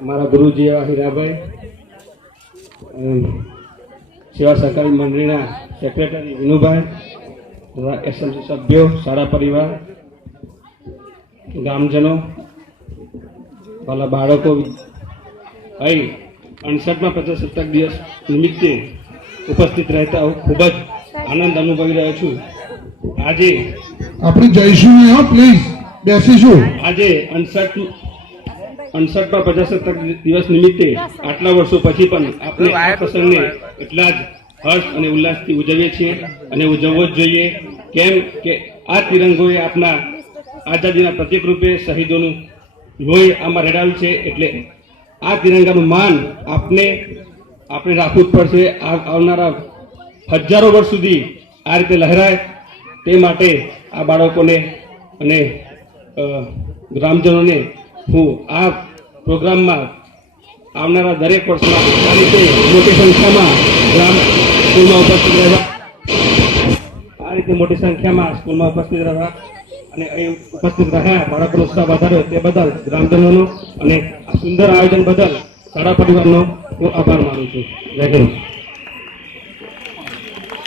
અમારા ગુરુજી એવા હીરાભાઈ, સેવા સહકારી મંડળીના સેક્રેટરી વિનુભાઈ, એસએમસી સભ્યો, શાળા પરિવાર, ગામજનો, વાલા બાળકો અહીં 68માં પ્રજાસત્તાક દિવસ નિમિત્તે ઉપસ્થિત રહેતા હું ખૂબ જ આનંદ અનુભવી રહ્યો છું. આજે આપણે જઈશું ને, હા પ્લીઝ બેસીશું. આજે 68માં પ્રજાસત્તાક દિવસ નિમિત્તે આટલા વર્ષો પછી પણ આપણે આ પ્રસંગને એટલા જ હર્ષ અને ઉલ્લાસથી ઉજવીએ છીએ અને ઉજવવો જ જોઈએ. કેમ કે આ તિરંગોએ આપણા આઝાદીના પ્રતીક રૂપે શહીદોનું લોહી આમાં રેડાયું છે. એટલે આ તિરંગાનું માન આપણે રાખવું જ પડશે. આવનારા હજારો વર્ષ સુધી આ રીતે લહેરાય તે માટે આ બાળકોને અને ગ્રામજનોને હું આ પ્રોગ્રામમાં આવનારા દરેક વર્ષમાં આ રીતે મોટી સંખ્યામાં સ્કૂલમાં ઉપસ્થિત રહેવા ઉપસ્થિત રહેવા અને અહીં ઉપસ્થિત રહ્યા બાળકોનો ઉત્સાહ વધાર્યો તે બદલ ગ્રામજનોનો અને આ સુંદર આયોજન બદલ શાળા પરિવારનો હું આભાર માનું છું. જય હિન્દ.